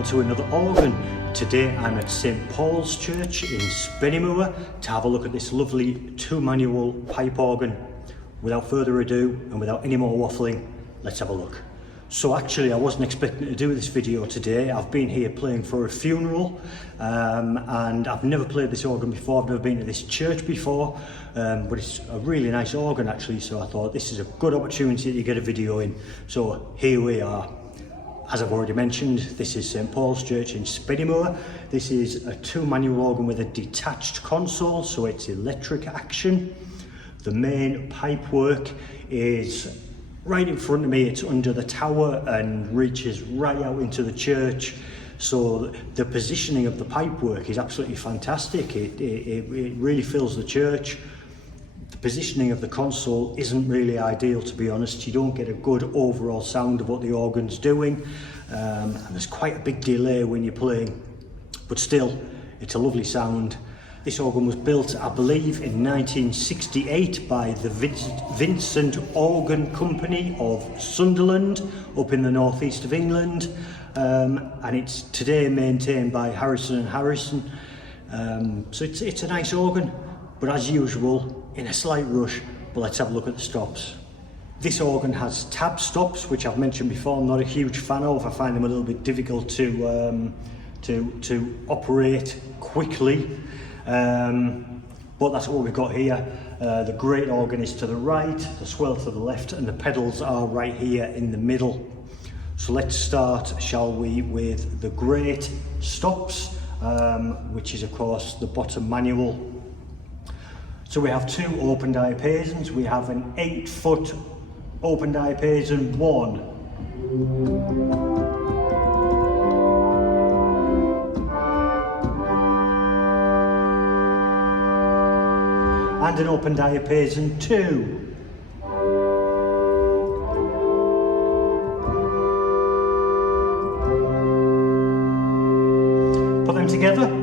and to another organ. Today I'm at St Paul's Church in Spennymoor to have a look at this lovely two-manual pipe organ. Without further ado and without any more waffling, let's have a look. So actually I wasn't expecting to do this video today. I've been here playing for a funeral and I've never played this organ before. I've never been to this church before, but it's a really nice organ actually, so I thought this is a good opportunity to get a video in. So here we are. As I've already mentioned, this is St Paul's Church in Spennymoor. This is a two-manual organ with a detached console, so it's electric action. The main pipe work is right in front of me. It's under the tower and reaches right out into the church. So the positioning of the pipe work is absolutely fantastic. It really fills the church. The positioning of the console isn't really ideal, to be honest. You don't get a good overall sound of what the organ's doing, and there's quite a big delay when you're playing, but still it's a lovely sound. This organ was built, I believe, in 1968 by the Vincent Organ Company of Sunderland up in the northeast of England, and it's today maintained by Harrison & Harrison. So it's a nice organ, but as usual, in a slight rush. But let's have a look at the stops. This organ has tab stops, which I've mentioned before. I'm not a huge fan of. I find them a little bit difficult to operate quickly. But that's what we've got here. The great organ is to the right, the swell to the left, and the pedals are right here in the middle. So let's start, shall we, with the great stops, which is of course the bottom manual. So we have two open diapasons. We have an 8-foot open diapason 1. And an open diapason 2. Put them together.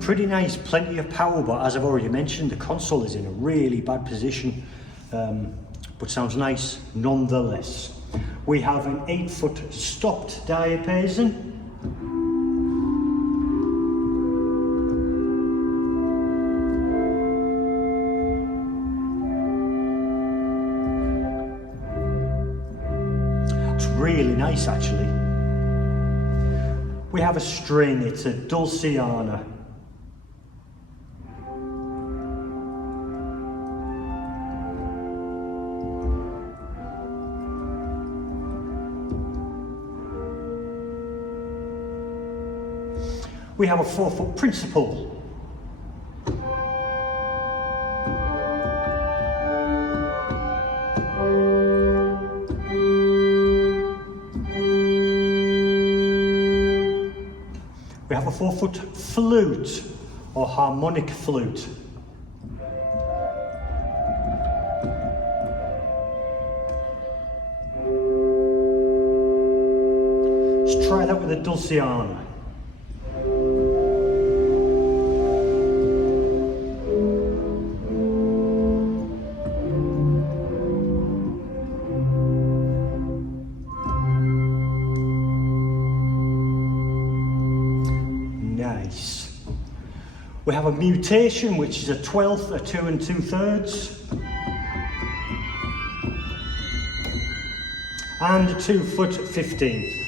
Pretty nice, plenty of power, but as I've already mentioned, the console is in a really bad position, but sounds nice nonetheless. We have an 8-foot stopped diapason. It's really nice actually. We have a string, it's a Dulciana. We have a 4-foot principal. We have a 4-foot flute or harmonic flute. Let's try that with a Dulciana. Nice. We have a mutation, which is a 12th, a 2 2/3, and a 2-foot 15th.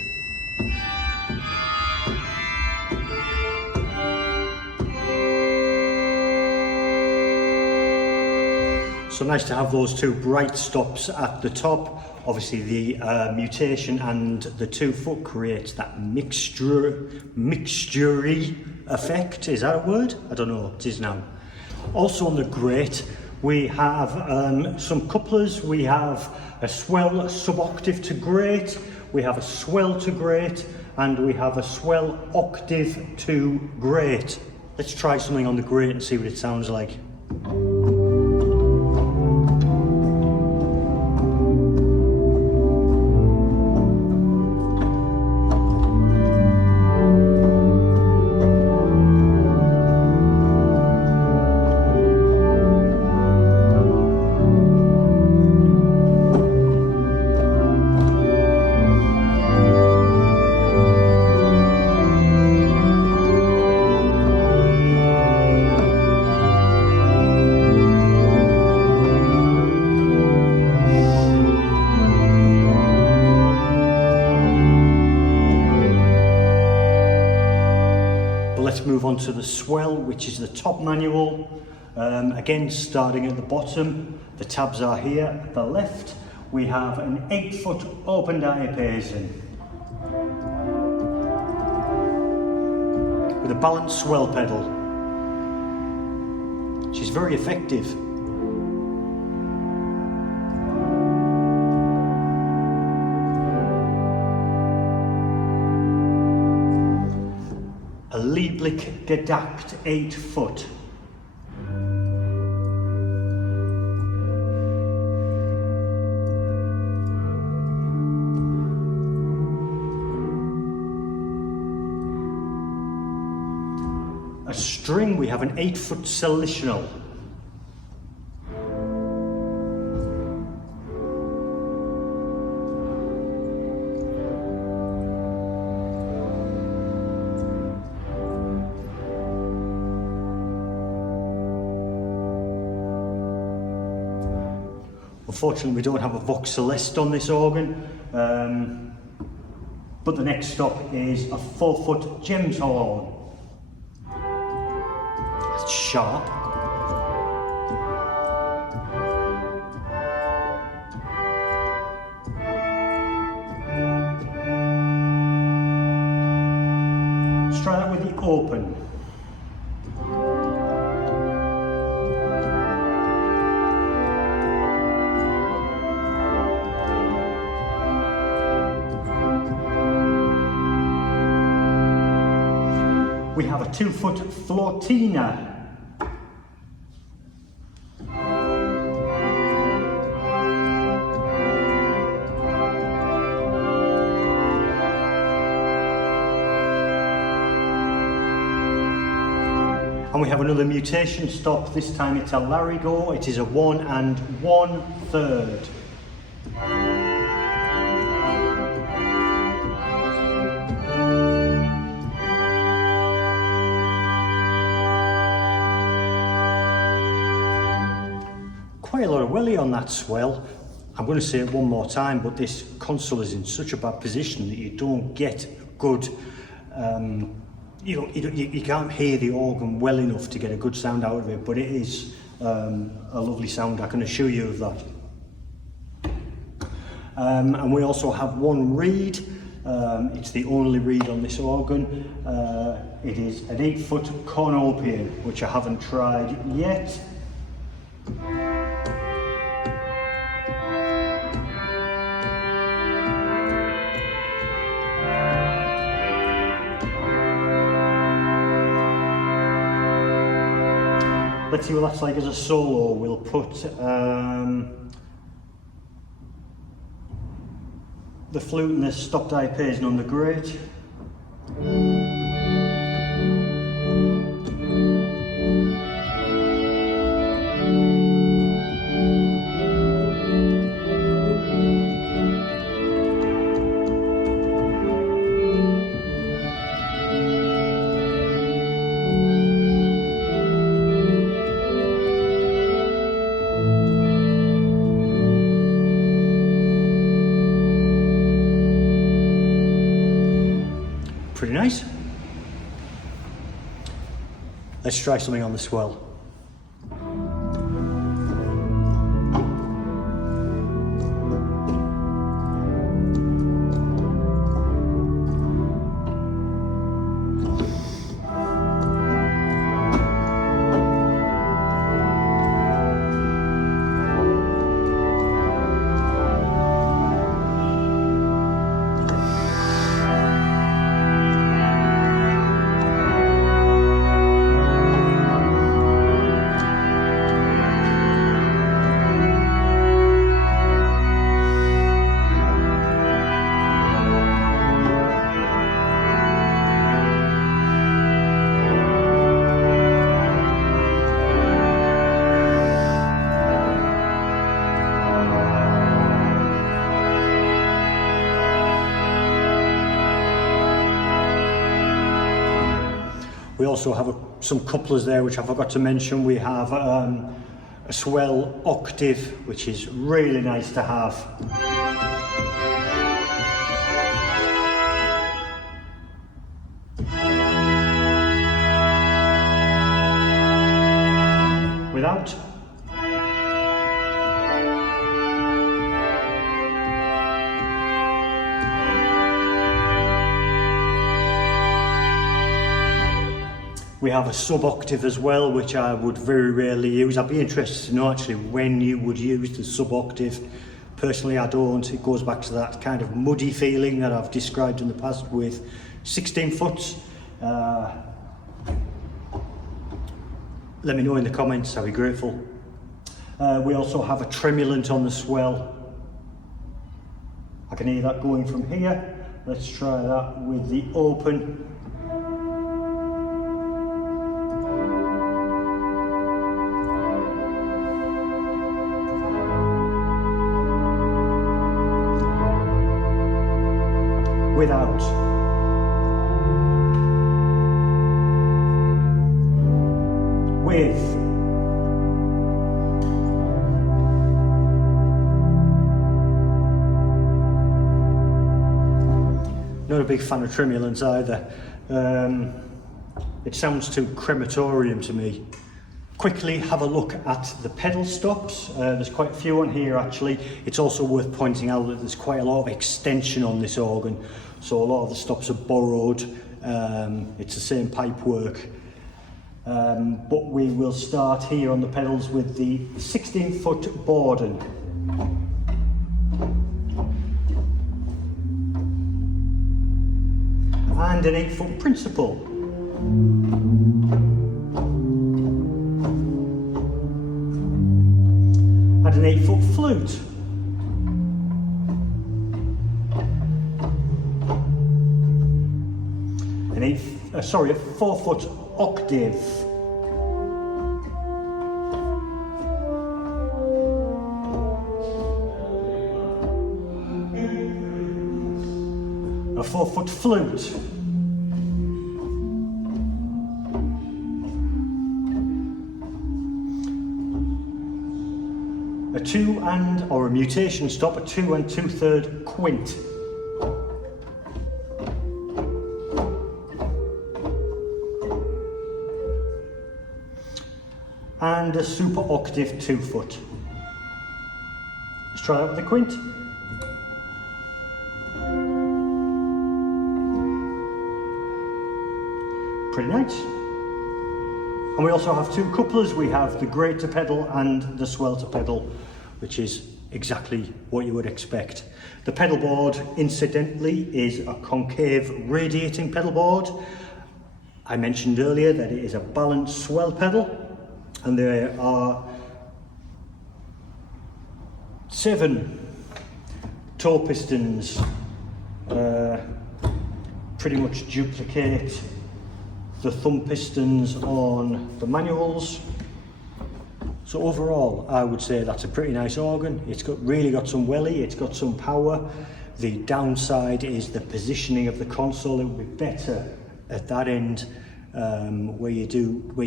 So nice to have those two bright stops at the top. Obviously the mutation and the 2-foot creates that mixture-y effect. Is that a word? I don't know, it is now. Also on the grate, we have some couplers. We have a swell sub-octave to grate, we have a swell to grate, and we have a swell octave to grate. Let's try something on the grate and see what it sounds like. swell, which is the top manual. Again, starting at the bottom, the tabs are here at the left. We have an 8-foot open diapason with a balanced swell pedal, which is very effective. A Lieblich Detached 8-foot. A string, we have an 8-foot solutional. Unfortunately, we don't have a Vox Celeste on this organ, but the next stop is a 4-foot Gems horn. It's sharp. Let's try that with the open. We have a 2-foot Flotina. And we have another mutation stop. This time it's a Larigo. It is a 1 1/3. Quite a lot of welly on that swell. I'm going to say it one more time, but this console is in such a bad position that you don't get good, you can't hear the organ well enough to get a good sound out of it, but it is a lovely sound, I can assure you of that. And we also have one reed. It's the only reed on this organ. It is an 8-foot Cornopian, which I haven't tried yet. Let's see what that's like as a solo. We'll put the flute and the stop diapason on the grate. Pretty nice. Let's try something on the swell. We also have some couplers there which I forgot to mention. We have a swell octave, which is really nice to have. out. We have a sub-octave as well, which I would very rarely use. I'd be interested to know actually when you would use the sub-octave. Personally, I don't. It goes back to that kind of muddy feeling that I've described in the past with 16 foots. Let me know in the comments, I'd be grateful. We also have a tremulant on the swell. I can hear that going from here. Let's try that with the open. Without. With. Not a big fan of tremulants either. It sounds too crematorium to me. Quickly have a look at the pedal stops. There's quite a few on here actually. It's also worth pointing out that there's quite a lot of extension on this organ. So a lot of the stops are borrowed. It's the same pipe work. But we will start here on the pedals with the 16-foot Borden. And an 8-foot Principal. And an 8-foot flute. A 4-foot octave. A 4-foot flute. A 2 or a mutation stop, a 2 2/3 quint. And a super octave 2-foot. Let's try that with the quint. Pretty nice. And we also have 2 couplers. We have the great to pedal and the swell to pedal, which is exactly what you would expect. The pedal board, incidentally, is a concave radiating pedal board. I mentioned earlier that it is a balanced swell pedal, and there are 7 toe pistons, pretty much duplicate the thumb pistons on the manuals. So overall, I would say that's a pretty nice organ. It's really got some welly, it's got some power. The downside is the positioning of the console. It would be better at that end, where you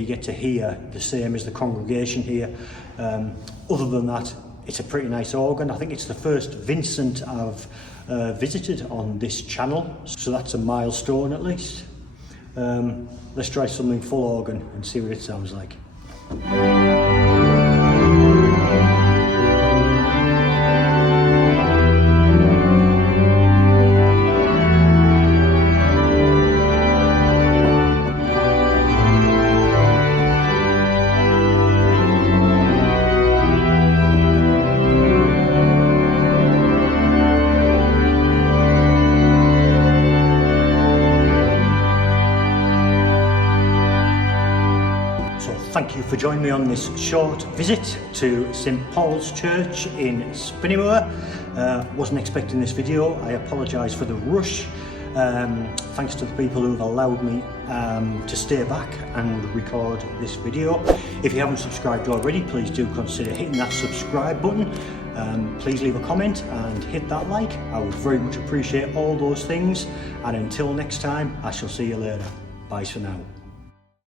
get to hear the same as the congregation here. Other than that, it's a pretty nice organ. I think it's the first Vincent I've visited on this channel, so that's a milestone at least. Let's try something full organ and see what it sounds like. Thank you for joining me on this short visit to St Paul's Church in Spennymoor. Wasn't expecting this video. I apologise for the rush. Thanks to the people who have allowed me to stay back and record this video. If you haven't subscribed already, please do consider hitting that subscribe button. Please leave a comment and hit that like. I would very much appreciate all those things. And until next time, I shall see you later. Bye for now.